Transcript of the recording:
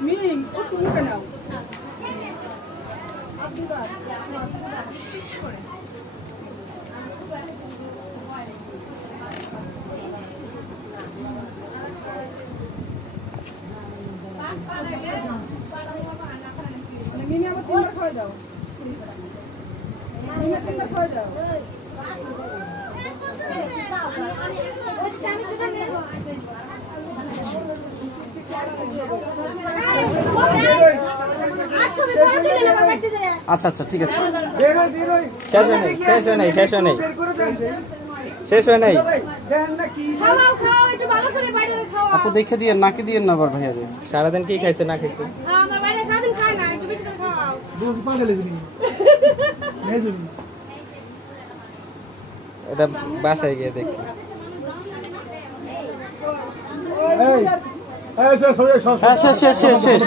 Ming ও তুমি কেন মিমি আমার তিনবার খাওয়াই দাও মিমি তিনবার খাওয়াই দাও আচ্ছা আচ্ছা ঠিক আছে শেষ হয় নাই আপু দেখে দিয়ে নাকি দিয়ে না আবার ভাইয়া রে সারাদিন কি খাইছে না খাইছে এটা বাসায় গিয়ে দেখি শেষ শেষ শেষ শেষ